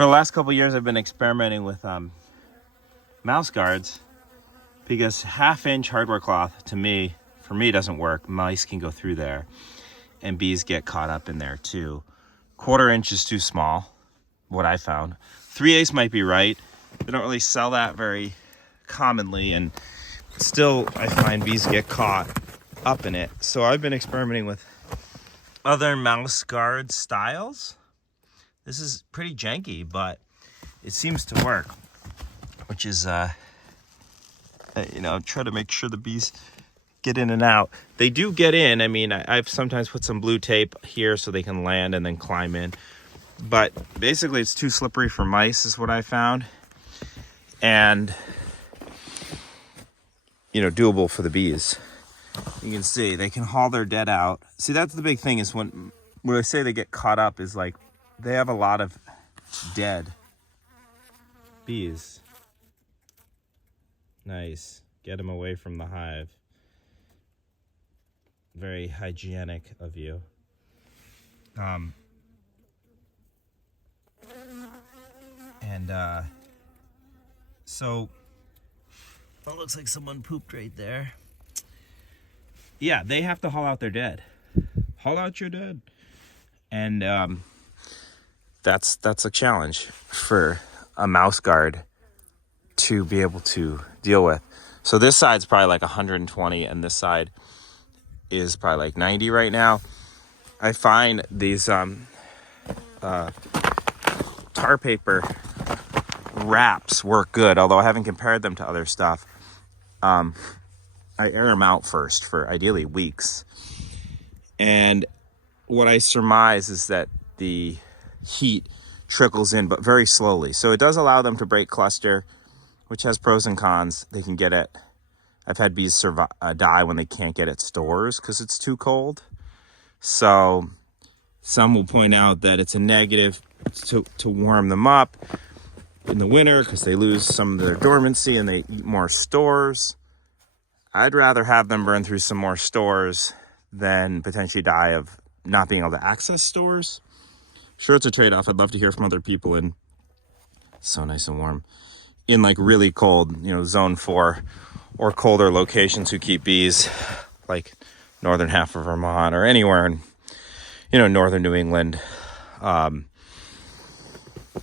For the last couple of years, I've been experimenting with mouse guards because 1/2-inch hardware cloth for me doesn't work. Mice can go through there and bees get caught up in there too. 1/4-inch is too small, what I found. 3/8 might be right. They don't really sell that very commonly, and still I find bees get caught up in it. So I've been experimenting with other mouse guard styles. This is pretty janky, but it seems to work, which is, try to make sure the bees get in and out. They do get in. I mean, I've sometimes put some blue tape here so they can land and then climb in. But basically, it's too slippery for mice is what I found. And, doable for the bees. You can see they can haul their dead out. See, that's the big thing is when I say they get caught up is like they have a lot of dead bees. Nice. Get them away from the hive. Very hygienic of you. So it looks like someone pooped right there. Yeah, they have to haul out their dead. Haul out your dead. And that's a challenge for a mouse guard to be able to deal with. So this side's probably like 120 and this side is probably like 90 right now. I find these tar paper wraps work good, although I haven't compared them to other stuff. I air them out first for ideally weeks. And what I surmise is that the heat trickles in, but very slowly. So it does allow them to break cluster, which has pros and cons. They can get it. I've had bees die when they can't get at stores because it's too cold. So some will point out that it's a negative to warm them up in the winter because they lose some of their dormancy and they eat more stores. I'd rather have them burn through some more stores than potentially die of not being able to access stores. Sure, it's a trade-off. I'd love to hear from other people in so nice and warm in like really cold, zone 4 or colder locations who keep bees, like northern half of Vermont or anywhere in northern New England.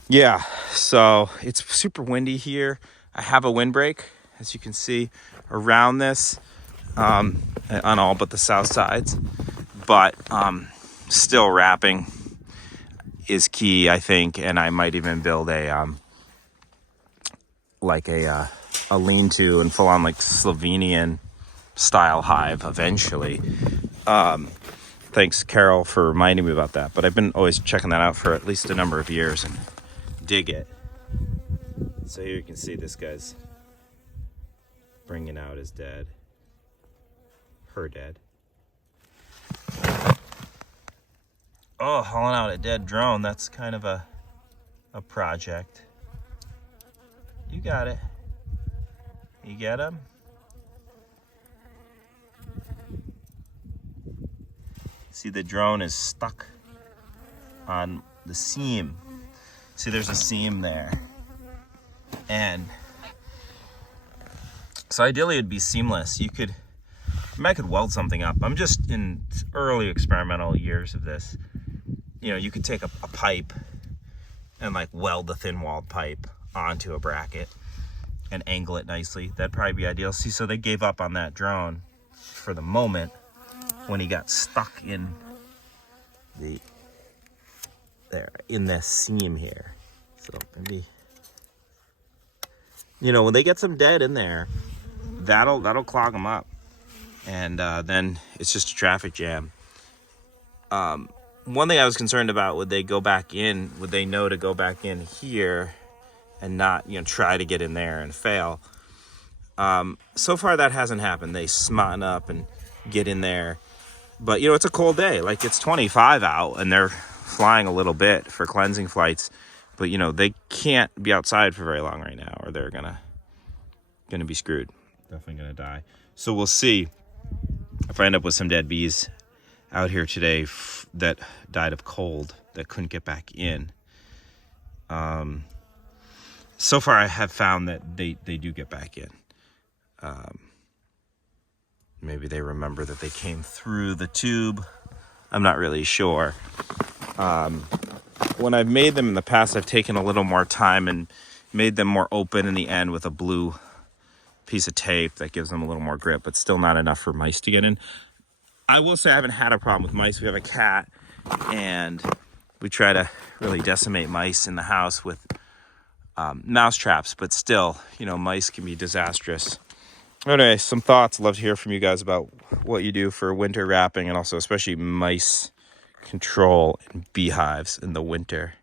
Yeah, so it's super windy here. I have a windbreak, as you can see, around this on all but the south sides, but still wrapping is key, I think, and I might even build a lean-to and full-on like Slovenian style hive eventually. Thanks, Carol, for reminding me about that. But I've been always checking that out for at least a number of years and dig it. So here you can see this guy's bringing out his dead. Her dead. Oh, hauling out a dead drone. That's kind of a project. You got it. You get him? See, the drone is stuck on the seam. See, there's a seam there. And so ideally it'd be seamless. I could weld something up. I'm just in early experimental years of this. You could take a pipe and like weld the thin walled pipe onto a bracket and angle it nicely. That'd probably be ideal. See, so they gave up on that drone for the moment when he got stuck in this seam here. So maybe, when they get some dead in there, that'll clog them up, and then it's just a traffic jam. One thing I was concerned about, would they know to go back in here and not, try to get in there and fail? So far that hasn't happened. They smarten up and get in there. But, it's a cold day. Like, it's 25 out, and they're flying a little bit for cleansing flights. But, they can't be outside for very long right now, or they're gonna be screwed. Definitely gonna die. So we'll see if I end up with some dead bees out here today that died of cold, that couldn't get back in. So far I have found that they do get back in. Maybe they remember that they came through the tube. I'm not really sure. When I've made them in the past, I've taken a little more time and made them more open in the end with a blue piece of tape that gives them a little more grip, but still not enough for mice to get in. I will say I haven't had a problem with mice. We have a cat, and we try to really decimate mice in the house with mouse traps, but still, mice can be disastrous. Anyway, some thoughts. I'd love to hear from you guys about what you do for winter wrapping, and also especially mice control in beehives in the winter.